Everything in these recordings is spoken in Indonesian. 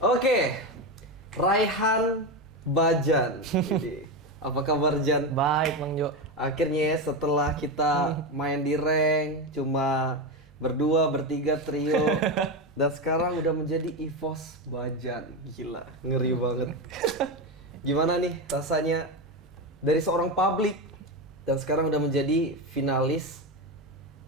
Oke, Raihan Bajan. Jadi, apa kabar Jan? Baik Bang Jo. Akhirnya setelah kita main di rank cuma berdua, bertiga, trio, dan sekarang udah menjadi EVOS Bajan. Gila, ngeri banget. Gimana nih rasanya dari seorang public dan sekarang udah menjadi finalis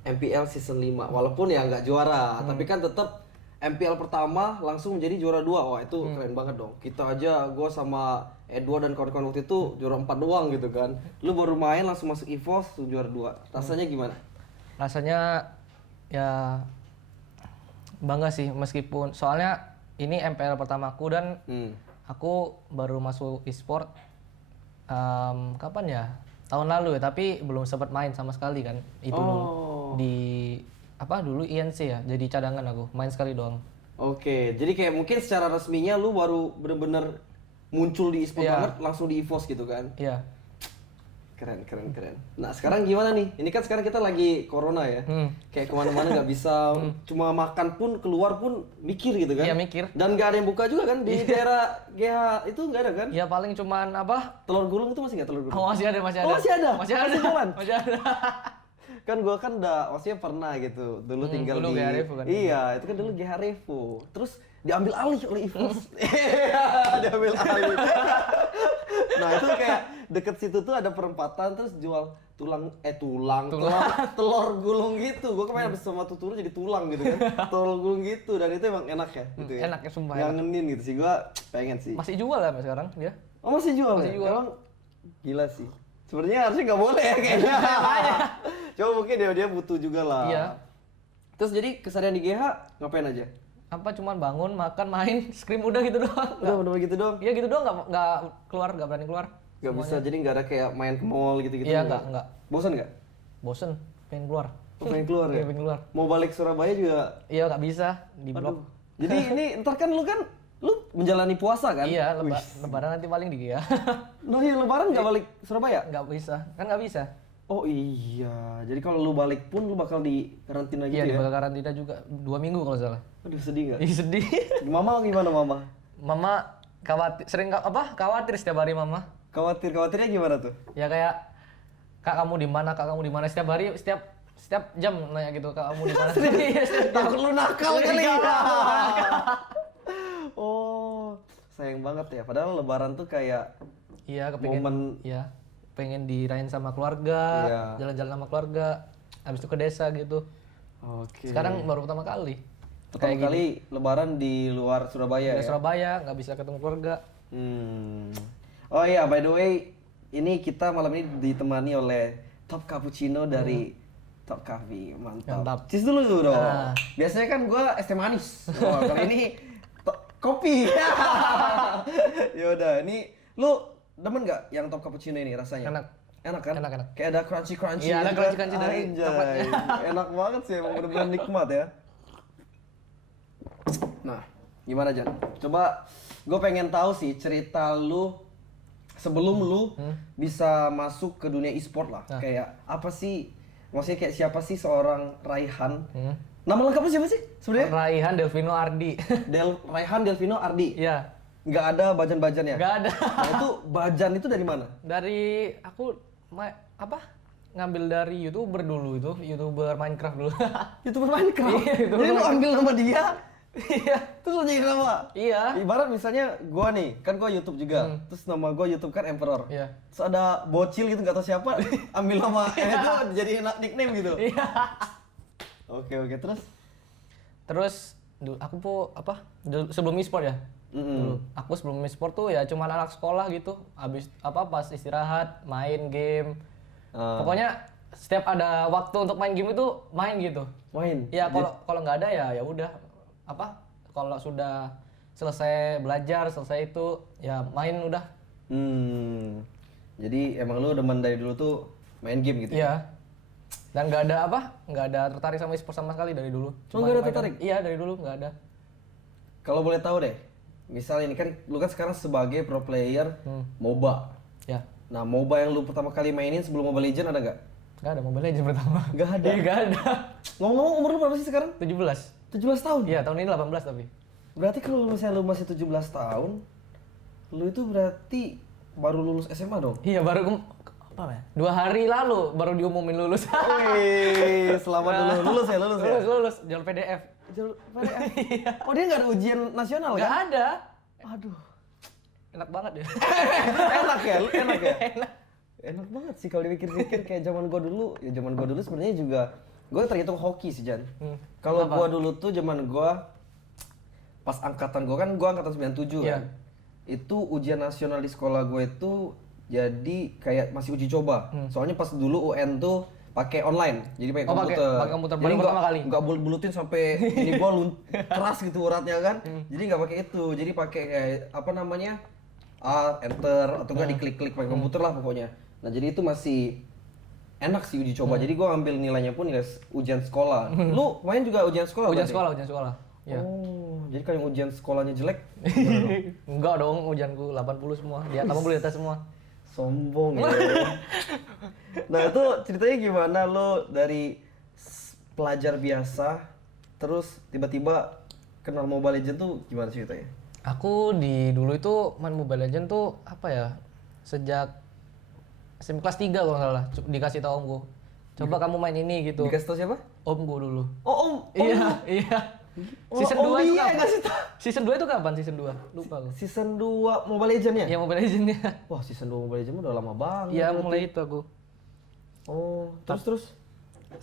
MPL season 5. Walaupun ya nggak juara, tapi kan tetap MPL pertama langsung menjadi juara 2. Wah, itu keren banget dong. Kita aja, gue sama Edward dan kawan-kawan waktu itu juara 4 doang gitu kan. Lu baru main langsung masuk EVOS tuh juara 2. Rasanya gimana? Rasanya ya bangga sih, meskipun soalnya ini MPL pertamaku dan aku baru masuk e-sport kapan ya? Tahun lalu ya, tapi belum sempat main sama sekali kan. Itu di dulu INC ya, jadi cadangan aku, main sekali doang. Oke, jadi kayak mungkin secara resminya lu baru bener-bener muncul di e-sport Iya. banget langsung di EVOS gitu kan. Iya. Keren. Nah sekarang gimana nih? Ini kan sekarang kita lagi corona ya. Kayak kemana-mana nggak bisa, cuma makan pun keluar pun mikir gitu kan. Iya, mikir. Dan nggak ada yang buka juga kan di daerah GH itu nggak ada kan? Ya paling cuman Telur gulung itu masih nggak telur gulung? Oh, masih ada. Oh, masih ada? Masih ada. Masih jalan? Masih ada. Kan gua kan udah, maksudnya pernah gitu. Dulu tinggal dulu di GH Revo kan? Iya, itu kan dulu GH Revo. Terus diambil alih oleh EVOS. Iya, diambil alih. Nah, itu kayak deket situ tuh ada perempatan terus jual telur gulung gitu. Gua kemarin habis sama tuturu jadi tulang gitu kan. Telur gulung gitu, dan itu emang enak ya gitu ya. Enak ya, sumpah. Ngangenin gitu sih, gua pengen sih. Masih jual ya sampai sekarang dia. Oh, masih jual Masih ya? jual. Emang gila sih. Sebenarnya harusnya nggak boleh ya kayaknya. Coba mungkin dia butuh juga lah. Iya. Terus jadi keseharian di GH ngapain aja? Apa cuman bangun, makan, main, scrim udah gitu doang. Udah bener gitu doang. Iya gitu doang, nggak keluar, nggak berani keluar. Gak bisa, jadi nggak ada kayak main ke mall gitu-gitu. Iya, nggak. Bosan nggak? Bosen, pengen keluar. Oh, pengen keluar ya? Iya, pengen keluar. Mau balik Surabaya juga? Iya, nggak bisa, di blok. Aduh. Jadi ini ntar kan lu menjalani puasa kan? Iya, lebaran nanti paling di ya. Nah iya, lebaran nggak balik Surabaya? Nggak bisa, kan nggak bisa. Oh iya, jadi kalau lu balik pun lu bakal di karantina gitu Iya, di ya? karantina juga 2 minggu kalau salah. Aduh, sedih nggak? Ih, sedih. Mama gimana Mama? Mama khawatir setiap hari mama. Khawatirnya gimana tuh? Ya kayak, kak kamu di mana, setiap hari, setiap jam nanya gitu, kak kamu di mana. Iya, Takut lu nakal Iya, kali ya? nakal. Oh, sayang banget ya. Padahal lebaran tuh kayak Iya, kepengen. momen. Iya, pengen dirayain sama keluarga, Iya. jalan-jalan sama keluarga, habis itu ke desa gitu. Oke. Sekarang baru pertama kali. pertama kali lebaran di luar Surabaya Di ya? Surabaya, nggak bisa ketemu keluarga. Oh iya, by the way, ini kita malam ini ditemani oleh Top Cappuccino dari Top Coffee. Mantap. Mantap. Cheers dulu dong. Nah. Biasanya kan gua es teh manis. Oh, kali ini kopi. Yaudah, ini lu demen nggak yang Top Cappuccino ini rasanya? Enak. Enak kan? Enak. Kayak ada crunchy Iya, ada gitu kan? crunchy dari Anjay. coklatnya. Enak banget sih, emang bener-bener nikmat ya. Nah, gimana Jan? Coba gue pengen tahu sih cerita lu sebelum lu bisa masuk ke dunia e-sport lah. Kayak apa sih? Maksudnya kayak siapa sih seorang Raihan? Nama lengkapnya siapa sih sebenarnya? Raihan Delvino Ardi. Raihan Delvino Ardi. Iya, Nggak ada bajan-bajannya? nggak ada. Nah, itu bajan itu dari mana? Dari aku ngambil dari YouTuber dulu itu, YouTuber Minecraft dulu. YouTuber Minecraft. Iya, YouTuber Jadi lu ambil nama dia, Iya. terus lu jadi nama. Iya. Ibarat misalnya gua nih, kan gua YouTube juga. Terus nama gua YouTube kan Emperor. Iya. Terus ada bocil gitu nggak tahu siapa, ambil nama itu jadi nickname gitu. Iya. Oke, terus Terus sebelum e-sport ya. Dulu. Aku sebelum e-sport tuh ya cuma anak sekolah gitu. Habis pas istirahat main game. Pokoknya setiap ada waktu untuk main game itu main gitu. main. Ya kalau nggak ada ya udah kalau sudah selesai belajar, selesai itu ya main udah. Jadi emang lu demen dari dulu tuh main game gitu? Iya. Dan nggak ada tertarik sama e-sport sama sekali dari dulu. Oh, nggak ada tertarik? Iya, dari dulu nggak ada. Kalau boleh tahu deh, misal ini kan lu kan sekarang sebagai pro player MOBA. Ya. Nah, MOBA yang lu pertama kali mainin sebelum Mobile Legends ada nggak? Nggak ada, Mobile Legends pertama. Nggak ada? Iya, nggak ada. Ngomong-ngomong umur lu berapa sih sekarang? 17. 17 tahun? Iya, tahun ini 18 tapi. Berarti kalau misalnya lu masih 17 tahun, lu itu berarti baru lulus SMA dong? Iya, baru apa ya? 2 hari lalu baru diumumin lulus. Wih, selamat lulus ya. Lulus, jalur PDF. Jalur PDF. Oh, dia nggak ada ujian nasional Nggak kan? ada. Aduh. Enak banget ya. Enak ya? Enak banget sih kalau dipikir-pikir kayak zaman gua dulu. Ya zaman gua dulu sebenarnya juga gua terhitung hoki sih, Jan. Kalau gua dulu tuh zaman gua pas angkatan gua kan gua angkatan 97 Iya. kan. Itu ujian nasional di sekolah gua itu jadi kayak masih uji coba. Soalnya pas dulu UN tuh pakai online, jadi pakai Oh, komputer. pakai komputer Jadi baru pertama kali. nggak bulut-bulutin sampai ini gua keras gitu uratnya kan. Jadi nggak pakai itu. Jadi pakai kayak apa namanya? Alt, enter atau enggak diklik-klik pakai komputer lah pokoknya. Nah, jadi itu masih enak sih uji coba. Jadi gua ambil nilainya pun nilai ujian sekolah. Lu main juga ujian sekolah? Ujian berarti? sekolah. Ya. Oh, jadi kalau yang ujian sekolahnya jelek, Enggak dong, ujianku 80 semua. Dia 80 di atas semua. sombong ya. Nah, itu ceritanya gimana lo dari pelajar biasa terus tiba-tiba kenal Mobile Legends tuh gimana ceritanya? Aku dulu itu main Mobile Legends tuh apa ya? Sejak SMP kelas 3 kalau nggak salah dikasih tahu omku. Coba kamu main ini gitu. Dikasih tau siapa? Omku dulu. Oh, om. Iya. Season 2 itu kapan? Season 2 itu kapan? Season 2? Lupa aku. Season 2 Mobile Legends ya? Iya, Mobile Legends-nya. Wah, season 2 Mobile Legends udah lama banget. Iya, berarti. mulai itu aku. Oh, terus?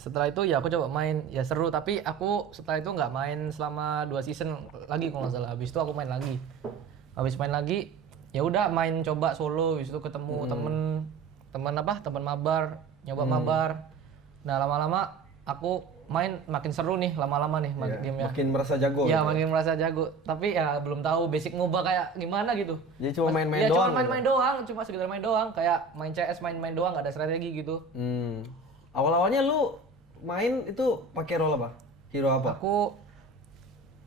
Setelah itu ya aku coba main, ya seru, tapi aku setelah itu nggak main selama 2 season lagi kalau nggak salah. Habis itu aku main lagi. Habis main lagi, ya udah main coba solo, habis itu ketemu temen mabar, nyoba mabar. Nah, lama-lama aku main makin seru nih, lama-lama nih makin game ya. Makin merasa jago. Iya, gitu. makin merasa jago. Tapi ya belum tahu basic MOBA kayak gimana gitu. Jadi cuma main-main Ya doang. cuma main-main doang, cuma sekedar main doang, kayak main CS main-main doang, nggak ada strategi gitu. Awal-awalnya lu main itu pakai role apa? Hero apa? Aku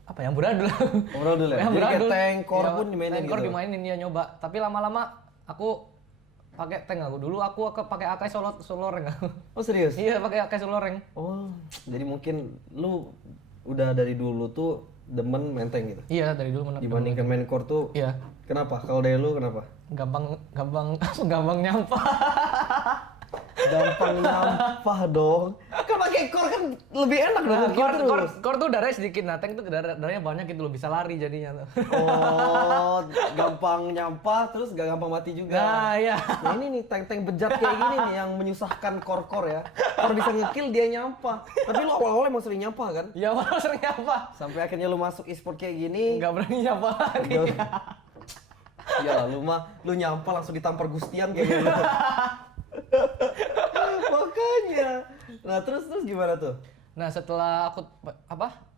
apa yang beradul. Overall dulu ya? Yang Jadi kayak beradul. tank, core Iya, pun dimainin tank core gitu? dimainin ya nyoba. Tapi lama-lama aku pakai tank aku. Dulu aku pakai Akai solo rank. Oh, serius? Iya, pakai Akai solo rank. Oh, jadi mungkin lu udah dari dulu tuh demen main tank gitu? Iya, dari dulu Dibandingkan main core tuh, Iya. kenapa? Kalau dari lu kenapa? Gampang nyampah. Gampang nyampah dong. Kan pakai core kan lebih enak dong. Nah, core tuh darahnya sedikit, nah tank tuh darahnya banyak gitu loh, bisa lari jadinya tuh. Oh, gampang nyampah terus gak gampang mati juga. Nah, iya. Nah, ini nih tank-tank bejat kayak gini nih yang menyusahkan core-core ya. Core bisa ngekill dia nyampah. Tapi lu awal-awal emang sering nyampah kan? Ya malah sering nyampah. Sampai akhirnya lu masuk e-sport kayak gini. Nggak berani nyampah lagi. Iya, lu nyampah langsung ditampar Gustian kayak gitu. Makanya. Nah, terus gimana tuh? Nah, setelah aku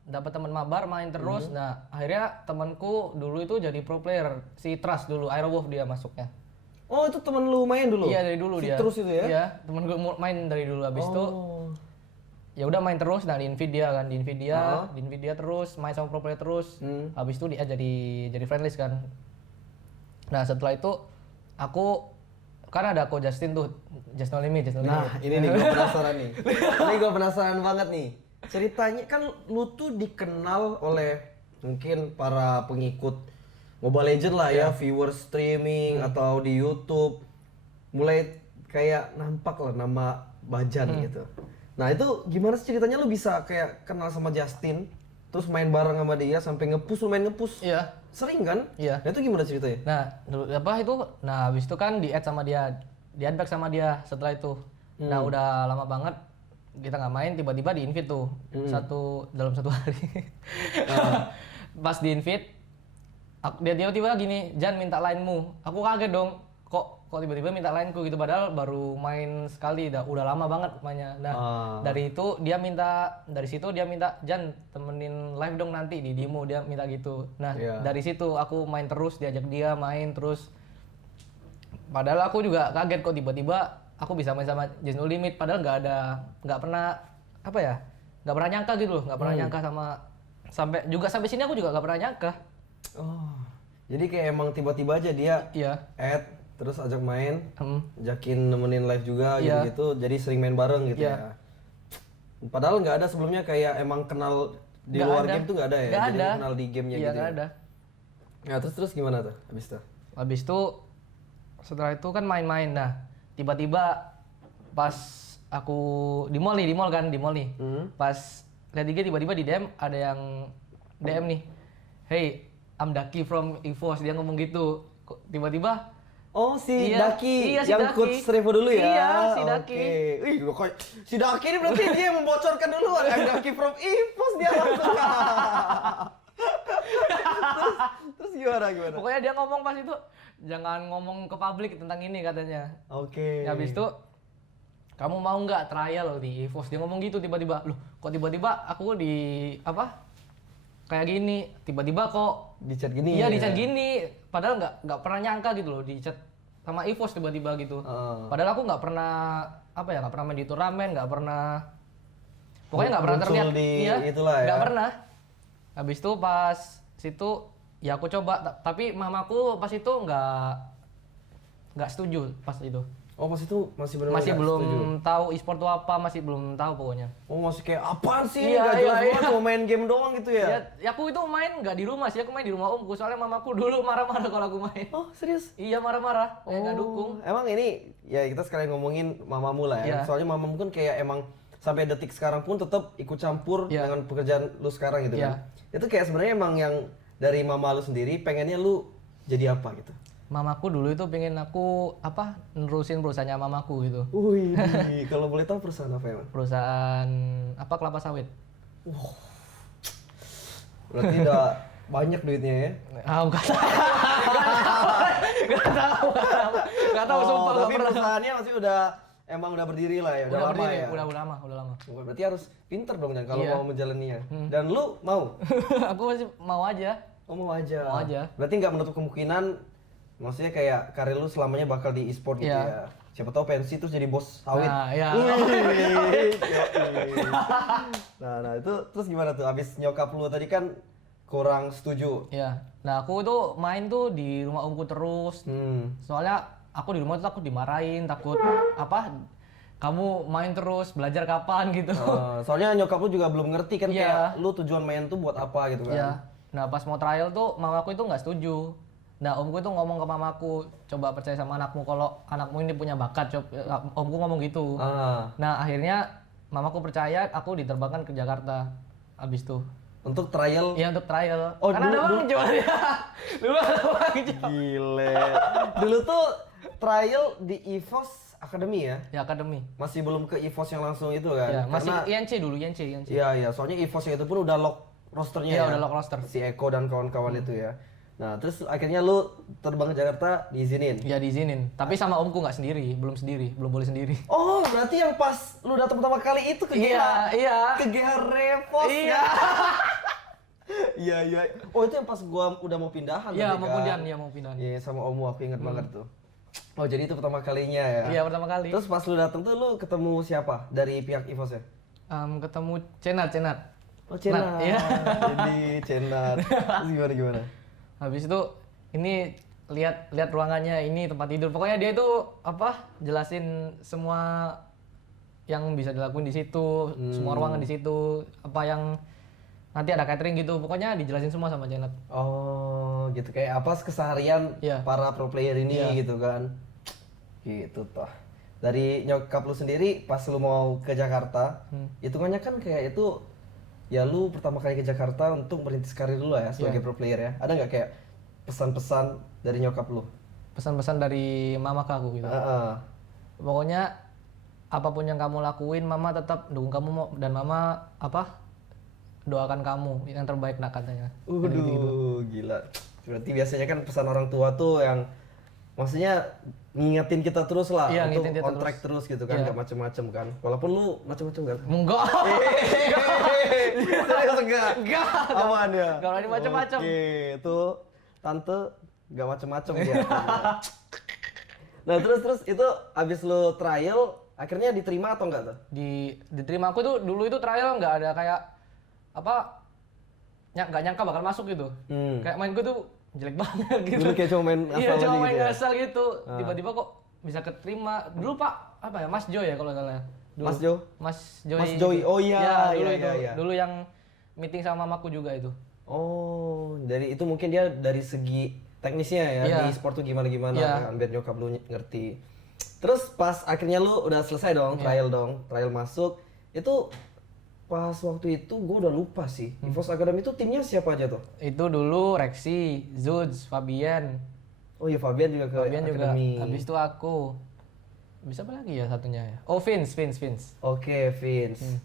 dapat teman mabar main terus. Nah, akhirnya temanku dulu itu jadi pro player, si Trust dulu, Aerowolf dia masuknya. Oh, itu temen lu main dulu? Iya, dari dulu si dia. Terus itu ya? Iya, temen gue main dari dulu, habis itu ya udah main terus. Nah, di Nvidia kan, di Nvidia terus main sama pro player terus. Habis itu dia jadi friendlist kan. Nah, setelah itu aku kan ada Ko Justin tuh, Just No Limit. Nah, ini nih gue penasaran nih. Ini gue penasaran banget nih. Ceritanya kan lu tuh dikenal oleh mungkin para pengikut Mobile Legends lah ya, viewer streaming atau di YouTube. Mulai kayak nampak lah nama Bajan gitu. Nah, itu gimana sih ceritanya lu bisa kayak kenal sama Justin, terus main bareng sama dia sampai nge-push, lu main nge-push? Iya. Sering kan? Iya. Nah, itu gimana ceritanya? Nah, habis itu kan di-add sama dia, di-add back sama dia setelah itu. Nah, udah lama banget kita nggak main, tiba-tiba di-invite tuh dalam satu hari. Pas di-invite, dia tiba-tiba gini, Jan minta line-mu. Aku kaget dong, kok tiba-tiba minta line-ku gitu, padahal baru main sekali, udah lama banget mainnya. Nah, dari situ dia minta, Jan temenin live dong nanti di demo, dia minta gitu. Nah, dari situ aku main terus, diajak dia main terus. Padahal aku juga kaget kok tiba-tiba aku bisa main sama Just No Limit, padahal nggak pernah nyangka gitu loh, nggak pernah nyangka sampai sini aku juga nggak pernah nyangka. Oh, jadi kayak emang tiba-tiba aja dia add, terus ajak main, ajakin nemenin live juga gitu-gitu, jadi sering main bareng gitu ya. Padahal nggak ada sebelumnya kayak emang kenal Di Nggak luar ada. game tuh nggak ada ya? Nggak Jadi ada. lu kenal di gamenya Iya gitu nggak ya? ada. Nah terus gimana tuh abis itu? Habis itu setelah itu kan main-main. Nah, tiba-tiba pas aku di mall kan, di mall nih. Pas lihat IG tiba-tiba di DM ada yang DM nih. Hey, I'm Daki from EVOS. Dia ngomong gitu. Kok tiba-tiba Oh si Iya, Daki iya, si yang Daki. coach Revo dulu ya? Iya, si Daki. Oke. Wih, kok si Daki ini berarti dia yang membocorkan duluan. I'm Daki from EVOS dia langsung. terus gimana? pokoknya dia ngomong pas itu jangan ngomong ke publik tentang ini katanya. Oke. Habis itu kamu mau nggak trial di EVOS? Dia ngomong gitu tiba-tiba. Loh, kok tiba-tiba aku di apa? Kayak gini, tiba-tiba kok Di chat gini. iya ya? di chat gini, padahal nggak pernah nyangka gitu loh di chat sama EVOS tiba-tiba gitu. Padahal aku nggak pernah nggak pernah main di turnamen, nggak pernah, pokoknya nggak pernah Muncul terlihat. di Iya, itulah ya. nggak pernah. Habis itu pas situ ya aku coba, tapi mamaku pas itu nggak setuju pas itu. Oh pas itu masih benar-benar Masih nggak belum setuju? tahu e-sport itu apa, masih belum tahu pokoknya. Oh masih kayak apaan sih? Iya, Nggak jelas iya, banget iya. cuma main game doang gitu ya? Ya aku itu main nggak di rumah sih, aku main di rumah omku soalnya mamaku dulu marah-marah kalau aku main. Oh serius? Iya marah-marah, kayak nggak dukung. Emang ini ya kita sekalian ngomongin mamamu lah ya. Iya. Soalnya mamamu kan kayak emang sampai detik sekarang pun tetap ikut campur Iya. dengan pekerjaan lu sekarang gitu Iya. kan. Itu kayak sebenarnya emang yang dari mama lu sendiri pengennya lu jadi apa gitu. Mamaku dulu itu pengen aku nerusin perusahaannya mamaku gitu. Wih, kalau boleh tahu perusahaan apa emang? Perusahaan kelapa sawit. Berarti udah banyak duitnya ya. Nggak tahu. Nggak tahu sumpah nggak Tapi pernah. perusahaannya masih emang udah berdiri lah ya, udah lama berdiri, ya. udah lama. Oh, berarti harus pinter dong dan kalau Iya. mau menjalaninya. Dan lu mau? Aku masih mau aja. Oh, mau aja. Mau aja. Berarti nggak menutup kemungkinan, maksudnya kayak karir lu selamanya bakal di e-sport gitu Iya. ya. Siapa tahu pensi terus jadi bos sawit. Nah, iya. Wih, nah itu terus gimana tuh? Abis nyokap lu tadi kan kurang setuju. Iya. Nah aku tuh main tuh di rumah omku terus. Soalnya aku di rumah tuh takut dimarahin, takut kamu main terus, belajar kapan gitu. Soalnya nyokap lu juga belum ngerti kan Iya. kayak lu tujuan main tuh buat apa gitu kan. Iya. Nah pas mau trial tuh mamaku itu nggak setuju. Nah omku itu ngomong ke mamaku, coba percaya sama anakmu kalau anakmu ini punya bakat. Omku ngomong gitu. Nah akhirnya mamaku percaya, aku diterbangkan ke Jakarta. Abis tuh. Untuk trial. Iya untuk trial. Oh, karena ada dulu- uang jual ya. Dulu ada uang jual. Gile. Dulu tuh trial di EVOS Academy ya. Ya akademi. Masih belum ke EVOS yang langsung itu kan. Ya, masih Karena INC dulu, INC. iya, soalnya EVOS itu pun udah lock rosternya Iya, ya. udah lock roster. Si Eko dan kawan-kawan itu ya. Nah, terus akhirnya lu terbang ke Jakarta diizinin. Ya diizinin. Tapi sama omku nggak sendiri, belum boleh sendiri. Oh, berarti yang pas lu datang pertama kali itu ke GH. Iya. Ke GH Repos Iya. ya. Iya. Oh, itu yang pas gua udah mau pindahan Iya, tadi mau kan? pindahan, iya mau pindahan. Iya, sama omu aku inget banget tuh. Oh, jadi itu pertama kalinya ya. Iya, pertama kali. Terus pas lu datang tuh lu ketemu siapa dari pihak EVOS ya? Ketemu Cenat. Oh, Cenat. Iya. Jadi Cenat. Terus gimana? Habis itu ini lihat ruangannya, ini tempat tidur. Pokoknya dia itu jelasin semua yang bisa dilakuin di situ, semua ruangan di situ, apa yang nanti ada catering gitu. Pokoknya dijelasin semua sama Cenat. Oh, gitu kayak apa keseharian Iya. para pro player ini Iya. gitu kan. Gitu toh. Dari nyokap lu sendiri pas lu mau ke Jakarta, hitungannya kan kayak itu ya lu pertama kali ke Jakarta untuk merintis karir dulu ya sebagai pro player ya. Ada nggak kayak pesan-pesan dari nyokap lu? Pesan-pesan dari mama ke aku gitu. Pokoknya apapun yang kamu lakuin, mama tetap dukung kamu dan mama doakan kamu yang terbaik nak katanya. Gila. Berarti biasanya kan pesan orang tua tuh yang maksudnya ngingetin kita terus lah Iya, untuk ngingetin kita on track terus gitu kan, Iya. nggak macem-macem kan. Walaupun lu macem-macem kan. Enggak. Serius enggak? Enggak. Aman ya? Enggak berani macem-macem. Oke, itu tante nggak macem-macem dia. Nah terus itu abis lu trial, akhirnya diterima atau enggak tuh? Diterima. Aku tuh dulu itu trial nggak ada kayak nggak nyangka bakal masuk gitu. Kayak main gue tuh jelek banget gitu. Dulu kayak cuma main asal Iya, aja cuma gitu main ya? asal gitu. Tiba-tiba kok bisa keterima. Dulu Pak, Mas Joy ya kalau nggak salah. Dulu. Mas Jo? Mas Joy. Mas Joy, oh iya, dulu iya, itu. iya. Dulu yang meeting sama mamaku juga itu. Oh, dari itu mungkin dia dari segi teknisnya ya, Iya. di sport tuh gimana-gimana Iya. kan, biar nyokap lu ngerti. Terus pas akhirnya lu udah selesai dong, Iya. trial masuk, itu pas waktu itu gue udah lupa sih, EVOS Academy itu timnya siapa aja tuh? Itu dulu Rexy, Zuds, Fabian. Oh iya, Fabian juga ke Fabian juga. Academy. Habis itu aku. Bisa apa lagi ya satunya ya? Oh, Vince. Oke, Vince.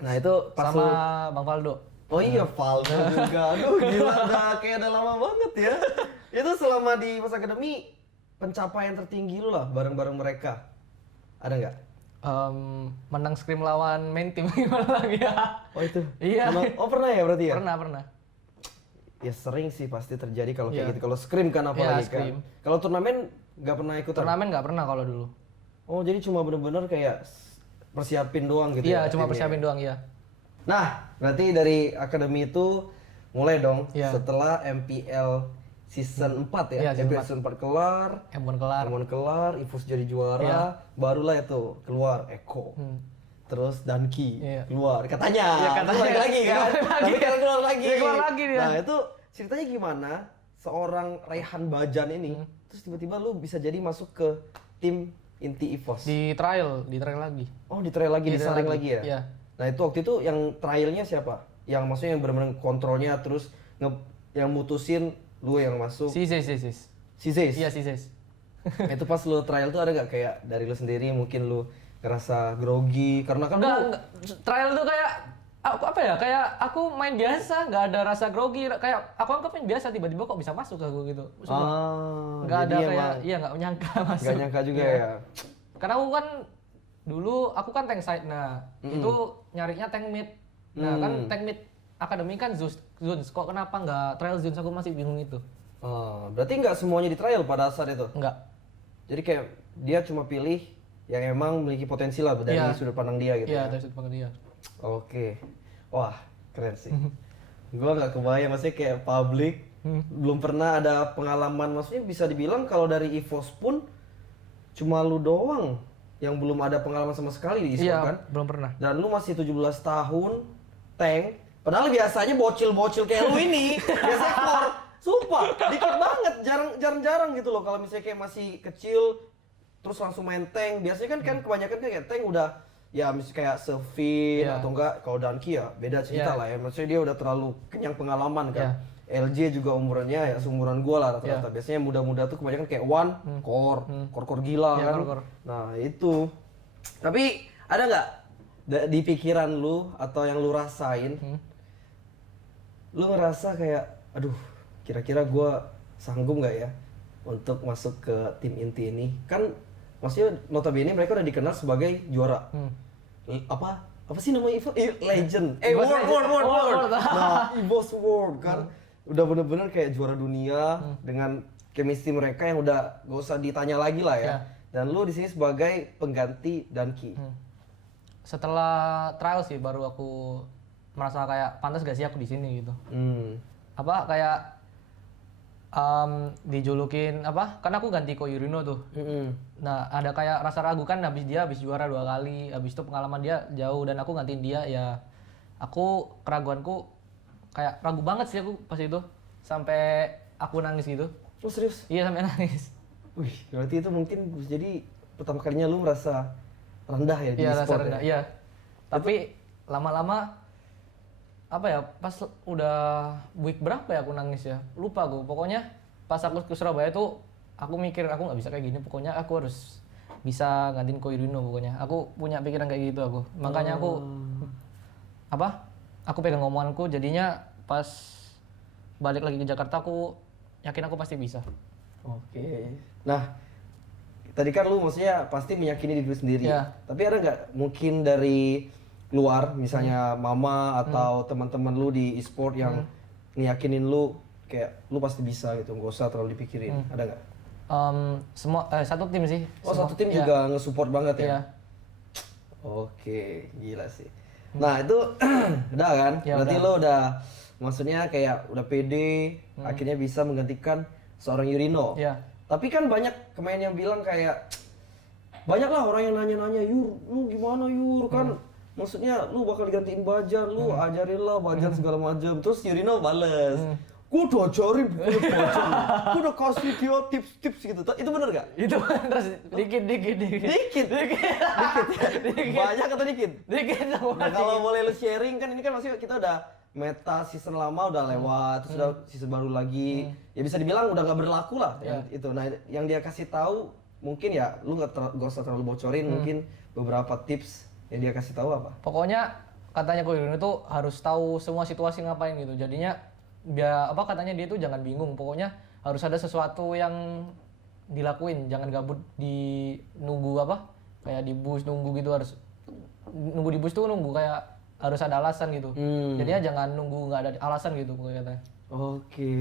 Nah itu pas Sama lu... Bang Faldo. Oh iya, Valdo juga. Aduh gila, udah lama banget ya. Itu selama di EVOS Academy, pencapaian tertinggi lu lah bareng-bareng mereka. Ada nggak? Menang scrim lawan main team gimana lagi ya? Oh itu? Iya. Oh pernah ya berarti ya? Pernah. Ya sering sih pasti terjadi kalau kayak Iya. gitu. Kalau scrim kan apalagi scrim. kan. Kalau turnamen nggak pernah ikutan? Turnamen nggak pernah kalau dulu. Oh jadi cuma bener-bener kayak persiapin doang gitu Iya, ya? cuma timnya? persiapin doang ya. Nah, berarti dari akademi itu mulai dong Iya. setelah MPL season 4 ya? Iya, MPL season 4 kelar, Embon kelar. Emon kelar, EVOS jadi juara, Iya. barulah itu keluar Eko. Terus Danki Iya. keluar, katanya. Iya, katanya. Keluar lagi kan? Keluar lagi. Tapi kan keluar lagi. Iya, keluar lagi dia. Nah itu ceritanya gimana? Seorang Raihan Bajan ini, terus tiba-tiba lu bisa jadi masuk ke tim inti EVOS. Di trial lagi. Oh di trial lagi, Di trial disaring lagi. lagi ya? Iya. Nah itu waktu itu yang trialnya siapa? Yang maksudnya yang benar-benar kontrolnya terus yang mutusin lu yang masuk. Si Zeis. Si Zeis? Iya, si Zeis. Nah, itu pas lu trial tuh ada gak kayak dari lu sendiri mungkin lu ngerasa grogi karena kan Enggak. Trial tuh kayak apa ya? Kayak aku main biasa, nggak ada rasa grogi. Kayak aku anggap main biasa, tiba-tiba kok bisa masuk aku gitu. Nggak ada jadi kayak, emang iya nggak menyangka masuk. nggak nyangka juga Iya. ya. Karena aku kan tank side, nah itu nyarinya tank mid. Nah kan tank mid akademi kan Zuns, kok kenapa nggak trial Zuns, aku masih bingung itu. Oh, berarti nggak semuanya di trial pada saat itu? Enggak. Jadi kayak dia cuma pilih yang emang memiliki potensi lah dari Iya. sudut pandang dia gitu Iya, ya? dari sudut pandang dia. Oke. Wah, keren sih. Gua nggak kebayang, maksudnya kayak publik belum pernah ada pengalaman, maksudnya bisa dibilang kalau dari EVOS pun cuma lu doang yang belum ada pengalaman sama sekali di e-sport Iya, kan? belum pernah. Dan lu masih 17 tahun, tank, padahal biasanya bocil-bocil kayak lu ini, biasanya core, sumpah, dikit banget, jarang-jarang gitu loh kalau misalnya kayak masih kecil, terus langsung main tank, biasanya kan kebanyakan kayak tank udah, ya misalnya kayak Sevin, Iya. atau enggak, kalau Danki ya beda cerita Iya. lah ya, maksudnya dia udah terlalu kenyang pengalaman kan. Iya. LJ juga umurannya ya seumuran gua lah rata-rata. Biasanya muda-muda tuh kebanyakan kayak One, core gila Iya, kan. core. Nah itu. Tapi ada nggak di pikiran lu atau yang lu rasain, lu ngerasa kayak, aduh, kira-kira gua sanggup nggak ya untuk masuk ke tim inti ini? Kan maksudnya notabene mereka udah dikenal sebagai juara. Apa sih namanya EVOS? Legend. EVOS World. Legend. World. Nah, EVOS World kan udah bener-bener kayak juara dunia dengan chemistry mereka yang udah gak usah ditanya lagi lah ya. Iya. Dan lu di sini sebagai pengganti Danki. Setelah trial sih baru aku merasa kayak pantas gak sih aku di sini gitu. Apa kayak dijulukin apa? Kan aku ganti Ko Yurino tuh. Nah, ada kayak rasa ragu kan habis juara 2 kali, habis itu pengalaman dia jauh dan aku gantiin dia ya. Aku keraguanku kayak ragu banget sih aku pas itu sampai aku nangis gitu. Oh serius? Iya sampai nangis. Wih, berarti itu mungkin jadi pertama kalinya lu merasa rendah ya di Iya rasa e-sport rendah, ya? iya. Tapi lama-lama apa ya pas udah week berapa ya aku nangis ya lupa gue. Pokoknya pas aku ke Surabaya tuh aku mikir aku nggak bisa kayak gini. Pokoknya aku harus bisa gantiin Ko Yurino pokoknya. Aku punya pikiran kayak gitu aku. Makanya aku aku pegang omonganku, jadinya pas balik lagi ke Jakarta aku yakin aku pasti bisa. Oke. Nah, tadi kan lu maksudnya pasti meyakini diri lu sendiri. Iya. Tapi ada nggak mungkin dari luar, misalnya mama atau teman-teman lu di e-sport yang ngeyakinin lu kayak lu pasti bisa gitu, nggak usah terlalu dipikirin. Ada nggak? Satu tim sih. Oh, satu tim Iya. juga nge-support banget ya? Iya. Oke, gila sih. Nah, itu udah kan? Ya, Berarti lo udah maksudnya kayak udah pede akhirnya bisa menggantikan seorang Yurino. Iya. Tapi kan banyak pemain yang bilang kayak banyak lah orang yang nanya-nanya, Yur, lu gimana Yur? Kan maksudnya lu bakal digantiin Bajan, lu ajarin lah Bajan segala macam. Terus Yurino bales, gue udah ajarin bukannya Bajan, gue udah kasih dia tips-tips gitu. Itu bener gak? Itu terus dikit. Dikit. Banyak atau dikit? Dikit sama Nah kalau boleh lu sharing kan ini kan maksudnya kita udah meta season lama udah lewat, terus udah season baru lagi. Ya bisa dibilang udah nggak berlaku lah itu. Nah yang dia kasih tahu mungkin ya lu nggak usah terlalu bocorin, mungkin beberapa tips yang dia kasih tahu apa? Pokoknya katanya Ko Yurino itu harus tahu semua situasi ngapain gitu. Jadinya dia katanya dia itu jangan bingung. Pokoknya harus ada sesuatu yang dilakuin, jangan gabut di nunggu kayak di bus nunggu gitu, harus nunggu di bus tuh nunggu kayak harus ada alasan gitu. Jadinya jangan nunggu nggak ada alasan gitu pokoknya katanya. Oke.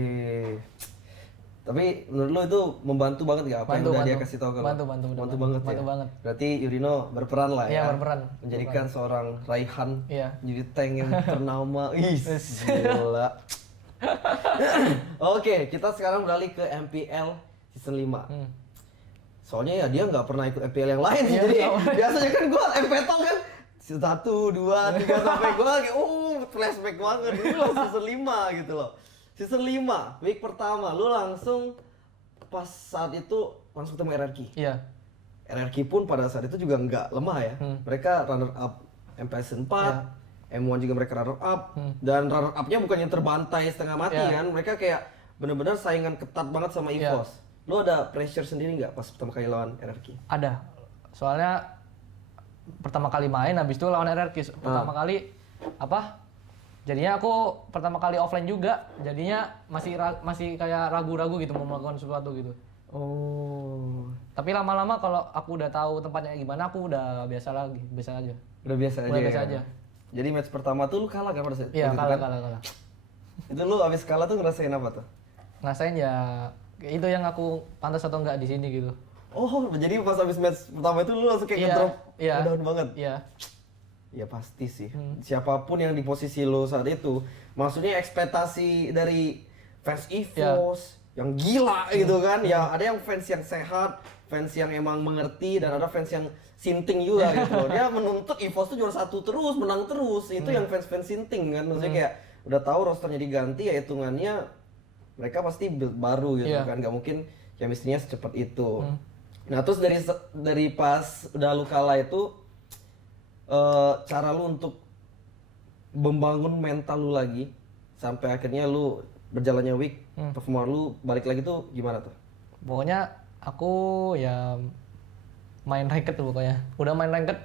Tapi menurut lo itu membantu banget gak apa yang udah dia kasih tahu ke lo? Bantu banget. Berarti Yurino berperan lah ya. Berperan. Menjadikan seorang Raihan jadi tank yang ternama. Gila. Oke, kita sekarang beralih ke MPL season 5. Soalnya ya dia nggak pernah ikut MPL yang lain sih. Jadi biasanya kan gua MPTOL kan season 1, 2, 3 sampai gua lagi flashback banget. Ini lah season 5 gitu loh. Season 5, week pertama lu langsung pas saat itu langsung ketemu RRQ. Iya. RRQ pun pada saat itu juga nggak lemah ya. Mereka runner up MPL season 4, M1 juga mereka runner up. Dan runner up-nya bukan yang terbantai setengah mati kan. Mereka kayak bener-bener saingan ketat banget sama EVOS. Lu ada pressure sendiri nggak pas pertama kali lawan RRQ? Ada. Soalnya pertama kali main habis itu lawan RRQ. Pertama kali jadinya aku pertama kali offline juga, jadinya masih kayak ragu-ragu gitu mau melakukan sesuatu gitu. Oh. Tapi lama-lama kalau aku udah tahu tempatnya gimana, aku udah biasa aja. Udah biasa aja. Jadi match pertama tuh lu kalah kan pada saat Iya, itu? kalah. Itu lu abis kalah tuh ngerasain apa tuh? Ngerasain ya itu yang aku pantas atau enggak di sini gitu. Oh, jadi pas abis match pertama itu lu langsung kayak ngedrop down banget? Iya. Ya pasti sih. Siapapun yang di posisi lo saat itu, maksudnya ekspektasi dari fans EVOS yang gila gitu kan. Ya ada yang fans yang sehat, fans yang emang mengerti, dan ada fans yang sinting juga gitu loh. Dia menuntut EVOS tuh juara 1 terus, menang terus. Itu yang fans-fans sinting kan. Maksudnya kayak udah tahu rosternya diganti, ya hitungannya mereka pasti build baru gitu kan. Gak mungkin chemistry-nya secepat itu. Nah terus dari pas udah lu kalah itu, cara lu untuk membangun mental lu lagi sampai akhirnya lu berjalannya week, performa lu balik lagi tuh gimana tuh? Pokoknya aku ya main ranked tuh pokoknya. Udah main ranked,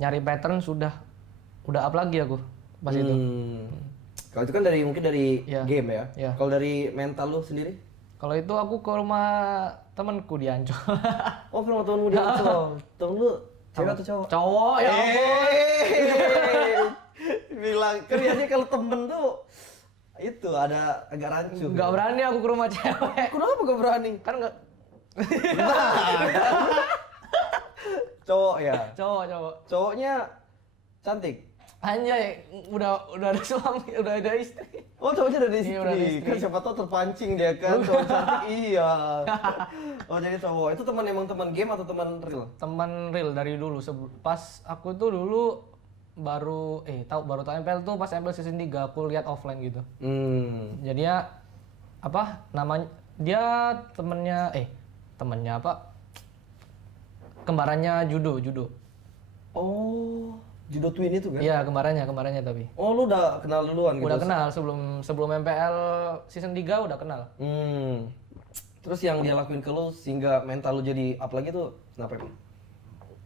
nyari pattern udah up lagi aku pas itu. Kalau itu kan mungkin dari game ya. Kalau dari mental lu sendiri? Kalau itu aku ke rumah temanku di Ancol. Oh, ke rumah temenmu di Ancol. Temen lu cewek atau cowok? Cowok ya ampun. Bilang kerjanya kalau temen tuh itu ada agak rancu. Enggak berani aku ke rumah cewek. Kenapa gak berani? Kan enggak. Cowok ya? Cowok. Cowoknya cantik? Anjay, udah ada suami, udah ada istri. Oh, cowoknya udah ada istri. Iya, udah ada istri. Kan siapa tau terpancing dia kan, cowok cantik. Iya. Oh, jadi cowok. Itu emang teman game atau teman real? Teman real dari dulu. Pas aku tuh dulu baru tahu MPL tuh pas MPL season 3 aku lihat offline gitu. Jadinya namanya dia temennya kembarannya judo. Oh, judo twin itu kan? Iya, kembarannya tapi. Oh, lu udah kenal duluan gitu? Udah kenal sebelum MPL season 3 udah kenal. Terus yang dia lakuin ke lu sehingga mental lu jadi up lagi tuh kenapa emang?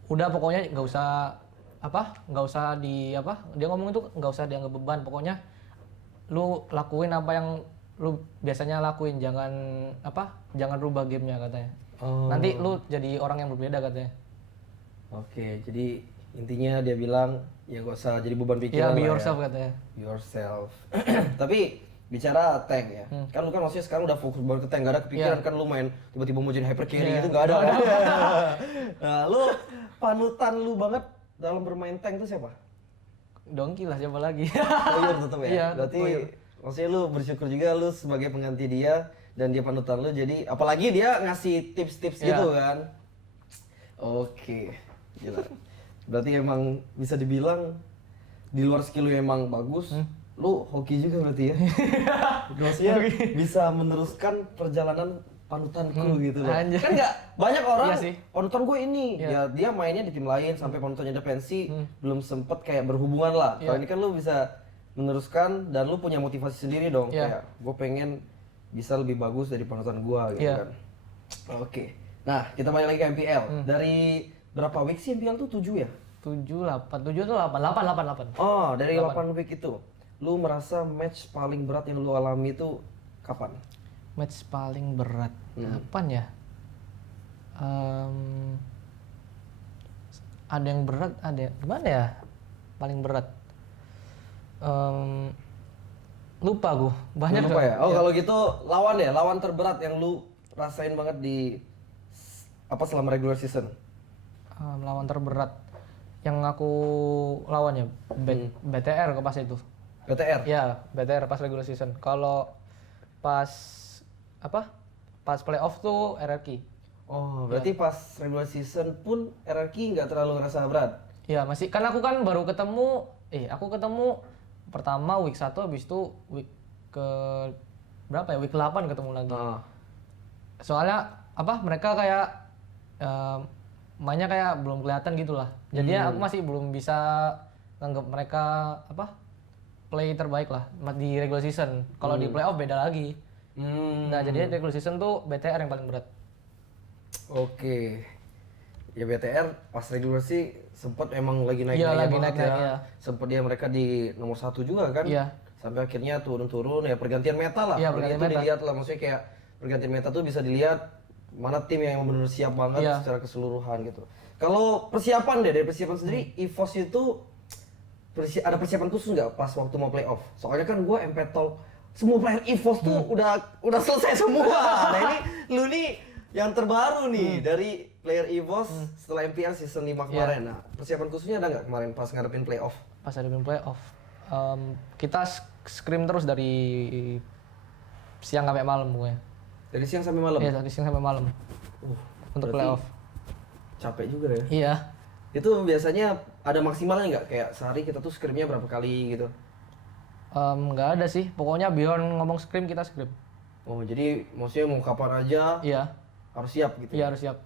Udah pokoknya nggak usah dia ngomong itu nggak usah dianggap beban, pokoknya lu lakuin apa yang lu biasanya lakuin, jangan rubah gamenya katanya. Nanti lu jadi orang yang berbeda katanya. Oke, jadi intinya dia bilang ya gak usah jadi beban pikiran. Be yourself katanya. Be yourself. Tapi bicara tank ya, kan lu kan maksudnya sekarang udah fokus banget ke tank, gak ada kepikiran kan lu main tiba-tiba mau jadi hyper carry gitu, gak ada. Nah, lu panutan lu banget dalam bermain tank tuh siapa? Dongki lah, siapa lagi? Koyor tetep ya? Iya, berarti maksudnya lu bersyukur juga lu sebagai pengganti dia dan dia panutan lu, jadi apalagi dia ngasih tips-tips gitu kan. Oke, gila. Berarti emang bisa dibilang di luar skill lu emang bagus, lu hoki juga berarti ya. Maksudnya bisa meneruskan perjalanan panutanku gitu loh. Anjay. Kan nggak banyak orang Iya sih. panutan gue ini, ya dia mainnya di tim lain sampai panutannya ada pensi, belum sempet kayak berhubungan lah. Kalau ini kan lu bisa meneruskan dan lu punya motivasi sendiri dong, kayak gue pengen bisa lebih bagus dari panutan gue gitu kan. Oke. Nah, kita balik lagi ke MPL. Dari berapa week sih MPL tuh 7 ya? 7, 8, 7 atau 8. Oh, dari 8 week itu. Lu merasa match paling berat yang lu alami itu kapan? Match paling berat kapan ya? Ada yang berat, ada gimana ya? Paling berat. Lupa gue. Banyak Lupa ya? Oh, kalau gitu lawan ya, lawan terberat yang lu rasain banget di selama regular season. Lawan terberat yang aku lawan ya BTR ke pas itu. BTR? Ya, BTR pas regular season. Kalau pas pas playoff tuh RRQ. Oh, berarti pas regular season pun RRQ nggak terlalu ngerasa berat? Ya masih, kan aku kan baru ketemu, aku ketemu pertama week 1, habis itu week ke berapa ya, week 8 ketemu lagi. Soalnya mereka kayak mainnya kayak belum kelihatan gitu lah. Jadi aku masih belum bisa nganggap mereka play terbaik lah di regular season. Kalau di playoff beda lagi. Nah jadi regular season tuh BTR yang paling berat. Oke. Ya BTR pas regular sih sempat emang lagi naik-naik lagi banget naik-naik, ya. Sempat dia mereka di nomor 1 juga kan. Iya. Sampai akhirnya turun-turun ya pergantian meta lah. Iya, pergantian meta. Dilihat lah, maksudnya kayak pergantian meta tuh bisa dilihat mana tim yang benar-benar siap banget secara keseluruhan gitu. Kalau persiapan deh, dari persiapan sendiri, EVOS itu ada persiapan khusus nggak pas waktu mau playoff? Soalnya kan gue MP Talk, semua player EVOS tuh udah selesai semua. Nah ini lu nih yang terbaru nih dari player EVOS setelah MPL season 5 kemarin. Nah persiapan khususnya ada nggak kemarin pas ngadepin playoff? Pas ngadepin playoff, kita scrim terus dari siang sampai malam pokoknya. Dari siang sampai malam? Iya, dari siang sampai malam. Untuk playoff. Capek juga ya? Iya. Itu biasanya ada maksimalnya nggak? Kayak sehari kita tuh scrimnya berapa kali gitu? Nggak ada sih. Pokoknya beyond ngomong scrim, kita scrim. Oh, jadi maksudnya mau kapan aja harus siap gitu? Iya, harus siap.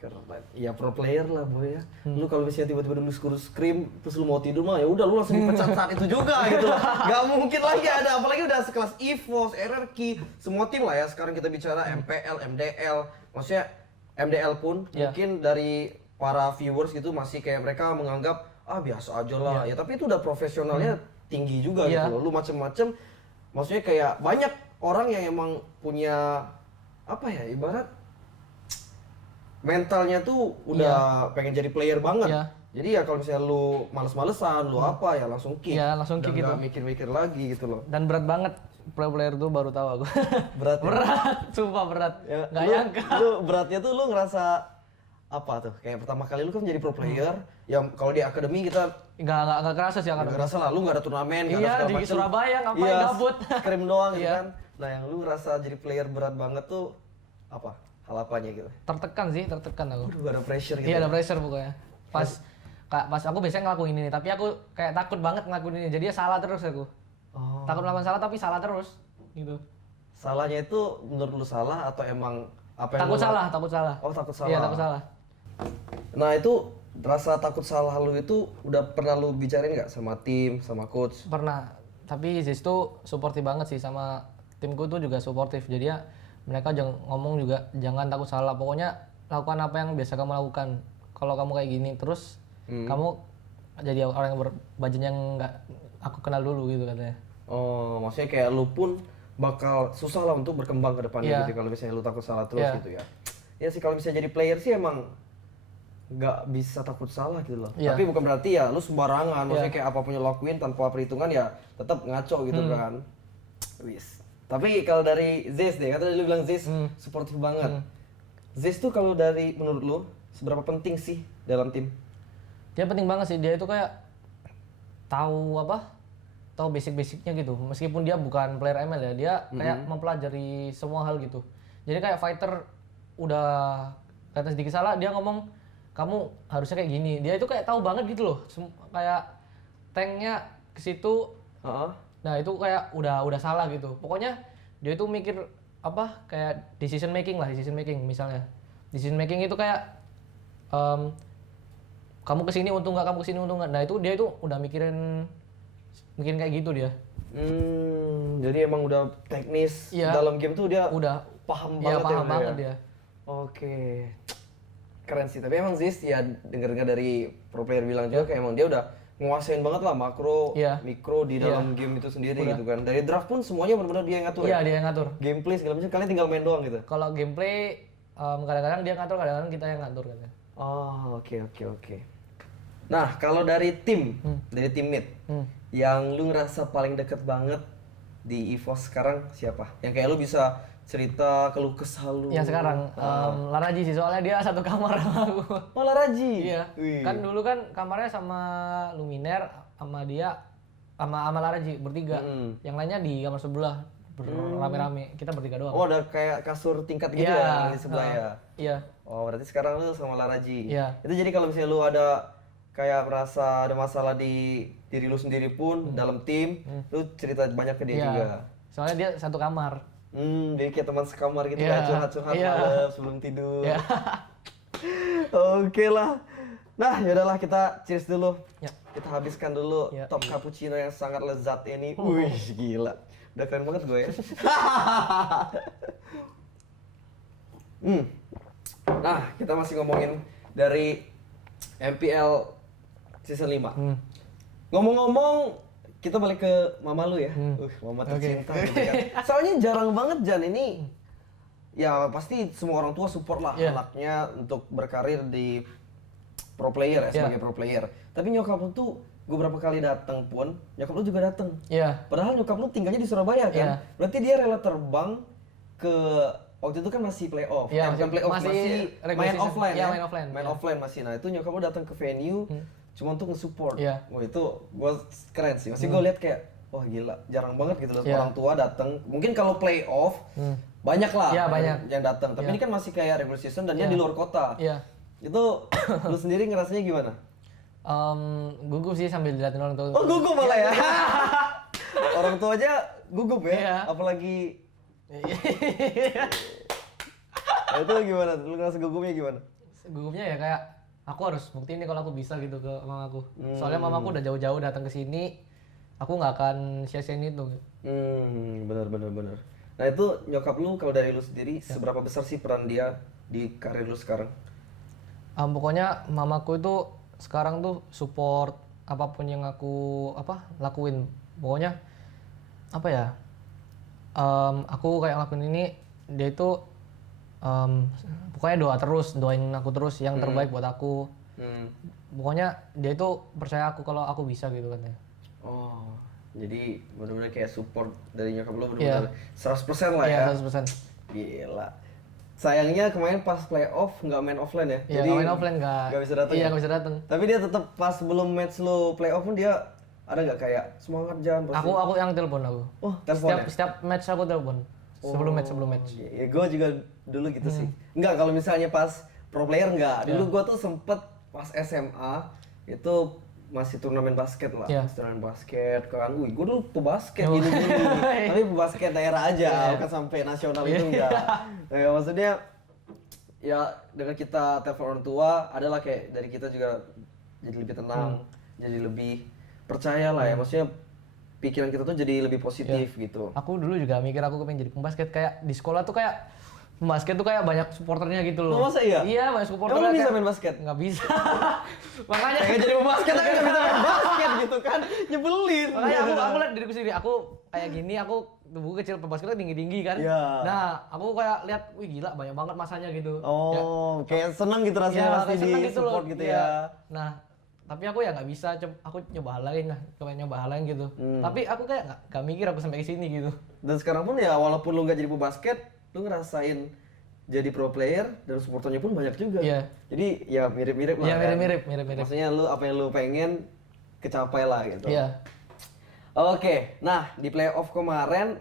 Keren banget. Ya pro player lah boy ya. Lu kalau misalnya tiba-tiba lu disuruh scrim terus lu mau tidur mah ya udah lu langsung dipecat saat itu juga gitu. Gak mungkin lagi ada, apalagi udah sekelas EVOS, RRQ, semua tim lah ya. Sekarang kita bicara MPL, MDL, maksudnya MDL pun mungkin dari para viewers gitu masih kayak mereka menganggap biasa aja lah. Ya tapi itu udah profesionalnya tinggi juga gitu loh. Lu macem-macem, maksudnya kayak banyak orang yang emang punya ibarat mentalnya tuh udah pengen jadi player banget. Jadi ya kalau misalnya lu males-malesan, lu ya langsung kick. Iya, langsung kick gitu. Gak mikir-mikir lagi gitu loh. Dan berat banget player tuh baru tahu aku. Berat. Berat, sumpah berat. Ya, Gak nyangka. Lu beratnya tuh lu ngerasa apa tuh? Kayak pertama kali lu kan jadi pro player, yang kalau di akademi kita Nggak kerasa sih nggak kerasa lah, lu nggak ada turnamen, nggak ada Iya, segala di macem. Surabaya ngapain gabut. Scrim doang gitu kan. Nah yang lu rasa jadi player berat banget tuh apa? Hal apanya gitu? Tertekan aku. Aduh, ada pressure gitu. Iya, ada pressure pokoknya. Pas aku biasanya ngelakuin ini, tapi aku kayak takut banget ngelakuin ini. Jadi ya salah terus aku. Takut melakukan salah tapi salah terus gitu. Salahnya itu menurut lu salah atau emang apa yang Takut salah. Oh, takut salah. Iya, takut salah. Nah, itu rasa takut salah lu itu udah pernah lu bicarain nggak sama tim, sama coach? Pernah. Tapi Ziz tuh supportive banget sih, sama timku tuh juga supportive. Jadi ya mereka ngomong juga jangan takut salah. Pokoknya lakukan apa yang biasa kamu lakukan. Kalau kamu kayak gini terus kamu jadi orang yang berbajin yang nggak aku kenal dulu gitu katanya. Oh, maksudnya kayak lu pun bakal susah lah untuk berkembang ke depannya gitu kalau misalnya lu takut salah terus gitu ya. Ya sih kalau misalnya jadi player sih emang nggak bisa takut salah gitu loh. Tapi bukan berarti ya lu sembarangan, maksudnya kayak apapun yang lo lakuin tanpa perhitungan ya tetap ngaco gitu kan. Wis. Tapi kalau dari Ziz deh, katanya lu bilang Ziz supportive banget. Ziz tuh kalau dari menurut lu seberapa penting sih dalam tim? Dia penting banget sih, dia itu kayak tahu basic-basicnya gitu. Meskipun dia bukan player ML ya, dia kayak mempelajari semua hal gitu. Jadi kayak fighter udah kata sedikit salah, dia ngomong kamu harusnya kayak gini. Dia itu kayak tahu banget gitu loh. Kayak tanknya ke situ. Heeh. Nah itu kayak udah salah gitu. Pokoknya dia itu mikir apa kayak decision making misalnya. Decision making itu kayak kamu kesini untung nggak, kamu kesini untung nggak. Nah itu dia itu udah mikirin kayak gitu dia. Jadi emang udah teknis dalam game tuh dia udah paham ya, banget paham ya. banget dia. Oke. Keren sih. Tapi emang Ziz ya denger dari pro player bilang juga kayak emang dia udah nguasain banget lah makro, mikro di dalam game itu sendiri gitu kan. Dari draft pun semuanya benar-benar dia yang ngatur. Iya, dia yang ngatur. Gameplay segala macam kalian tinggal main doang gitu. Kalau gameplay kadang-kadang dia ngatur, kadang-kadang kita yang ngatur katanya. Oh, oke. Nah, kalau dari tim, dari teammate yang lu ngerasa paling deket banget di EVOS sekarang siapa? Yang kayak lu bisa cerita keluh kesah lu. Yang sekarang Laraji sih, soalnya dia satu kamar sama aku. Oh, Laraji. Iya. Kan dulu kan kamarnya sama Luminer, sama dia, sama Laraji bertiga. Yang lainnya di kamar sebelah rame-rame. Kita bertiga doang. Oh, ada kayak kasur tingkat gitu ya di sebelah ya. Iya. Oh, berarti sekarang lu sama Laraji. Iya. Itu jadi kalau misalnya lu ada kayak merasa ada masalah di diri lu sendiri pun dalam tim, lu cerita banyak ke dia juga. Soalnya dia satu kamar. Jadi kayak teman sekamar gitu kan, curhat-curhat malam sebelum tidur. Oke lah. Nah, yaudahlah kita cheers dulu. Kita habiskan dulu top cappuccino yang sangat lezat ini. Wih, gila. Udah keren banget gue ya. Nah, kita masih ngomongin dari MPL season 5. Ngomong-ngomong, kita balik ke mama lu ya. Mama tercinta gitu kan. Soalnya jarang banget Jan ini. Ya pasti semua orang tua support lah anaknya untuk berkarir di pro player ya, sebagai pro player. Tapi nyokap lu tuh gue berapa kali datang pun, nyokap lu juga datang. Padahal nyokap lu tinggalnya di Surabaya kan. Berarti dia rela terbang ke waktu itu kan masih playoff. Bukan playoff, masih main offline ya. Main offline masih. Nah, itu nyokap lu datang ke venue cuma untuk nge-support. Wah, itu gue keren sih. Masih gue lihat kayak wah gila, jarang banget gitu loh orang tua datang. Mungkin kalau playoff banyak lah yang datang. Tapi ini kan masih kayak regular season dan dia di luar kota. Itu lu sendiri ngerasanya gimana? Gugup sih sambil dilihatin orang tua. Oh, gugup malah ya. Orang tua aja gugup ya. Apalagi nah, itu gimana? Lu ngerasa gugupnya gimana? Gugupnya ya kayak aku harus buktiin nih kalau aku bisa gitu ke mamaku. Soalnya mamaku udah jauh-jauh datang ke sini. Aku nggak akan sia-siain itu. Benar. Nah, itu nyokap lu kalau dari lu sendiri seberapa besar sih peran dia di karir lu sekarang? Pokoknya mamaku itu sekarang tuh support apapun yang aku lakuin. Pokoknya apa ya? Aku kayak ngelakuin ini, dia itu pokoknya doain aku terus yang terbaik buat aku. Pokoknya dia itu percaya aku kalau aku bisa gitu katanya. Oh, jadi benar-benar kayak support dari nyokap lu benar-benar 100% lah ya. 100%. Gila. Sayangnya kemarin pas playoff nggak main offline ya. Jadi nggak main offline, nggak bisa datang. Iya, nggak bisa datang. Tapi dia tetap pas sebelum match lu playoff pun dia ada nggak kayak semangat jangan pasti. Aku yang telepon aku. Oh, telepon. Setiap match aku telepon. Sebelum match. Ya, gue juga dulu gitu sih. Enggak, kalau misalnya pas pro player enggak. Dulu gue tuh sempet pas SMA itu masih turnamen basket lah. Turnamen basket kan. Gue dulu pebasket gitu. Tapi pebasket daerah aja, bukan sampai nasional itu enggak. Ya, maksudnya ya dengan kita telepon orang tua adalah kayak dari kita juga jadi lebih tenang, jadi lebih percaya lah ya. Maksudnya pikiran kita tuh jadi lebih positif gitu. Aku dulu juga mikir aku pengen jadi pembasket, kayak di sekolah tuh kayak pembasket tuh kayak banyak supporternya gitu loh. Oh, masa iya? Iya, banyak supporternya. Kamu bisa main basket? Nggak bisa. Makanya kayak jadi pembasket tapi nggak bisa main basket gitu kan. Nyebelin. Makanya aku lihat diriku sendiri, aku kayak gini, aku tubuh kecil, pembasketnya tinggi-tinggi kan. Nah, aku kayak lihat, wih gila banyak banget masanya gitu. Oh, kayak seneng gitu rasanya pasti di support gitu ya. Nah, tapi aku ya nggak bisa, aku nyoba hal lain lah, nyoba hal lain gitu. Tapi aku kayak nggak mikir aku sampai ke sini gitu. Dan sekarang pun ya walaupun lu nggak jadi pembasket, lu ngerasain jadi pro player dan supporternya pun banyak juga. Jadi ya mirip-mirip lah. Iya, mirip-mirip. Maksudnya lu apa yang lu pengen kecapai lah gitu. Oke, nah di playoff kemarin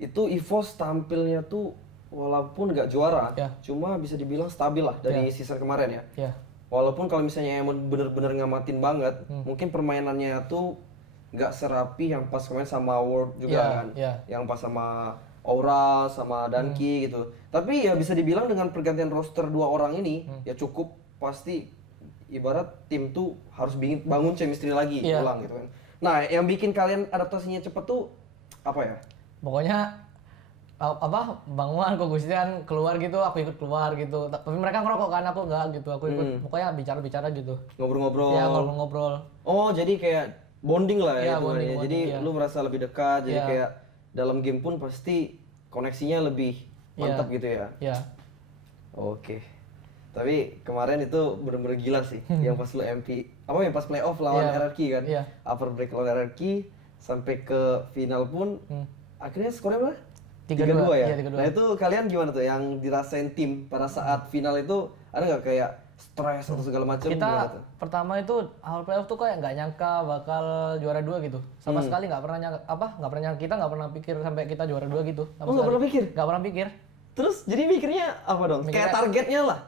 itu EVOS tampilnya tuh walaupun nggak juara, cuma bisa dibilang stabil lah dari season kemarin ya. walaupun kalau misalnya emang bener-bener ngamatin banget, mungkin permainannya tuh nggak serapi yang pas kemarin sama World juga Iya, kan, iya. yang pas sama Aura sama Danki gitu. Tapi ya bisa dibilang dengan pergantian roster dua orang ini ya cukup pasti ibarat tim tuh harus bangun chemistry lagi Iya. ulang gitu kan. Nah, yang bikin kalian adaptasinya cepet tuh apa ya? Pokoknya apa Bang Wan, Ko Gustian keluar gitu, aku ikut keluar gitu. Tapi mereka ngerokok kan, aku enggak gitu. Aku ikut pokoknya bicara-bicara gitu. Ngobrol-ngobrol. Ya ngobrol-ngobrol. Oh, jadi kayak bonding lah Iya, ya itu bonding, ya. Jadi bonding, iya. lu merasa lebih dekat, jadi Iya. kayak dalam game pun pasti koneksinya lebih mantap gitu ya. Ya. Oke. Tapi kemarin itu bener-bener gila sih yang pas lu MP. Apa yang pas playoff lawan Iya. RRQ kan? Iya. Upper break lawan RRQ sampai ke final pun akhirnya skornya berapa? 3-2 3-2 ya. Iya, 3-2. Nah, itu kalian gimana tuh yang dirasain tim pada saat final itu ada nggak kayak stres atau segala macam Kita gimana tuh? pertama itu awal playoff tuh kayak nggak nyangka bakal juara 2 gitu. Sama sekali nggak pernah nyangka nggak pernah nyangka, kita nggak pernah pikir sampai kita juara 2 gitu. Oh, nggak pernah pikir? Nggak pernah pikir. Terus jadi mikirnya apa dong? Kayak targetnya lah.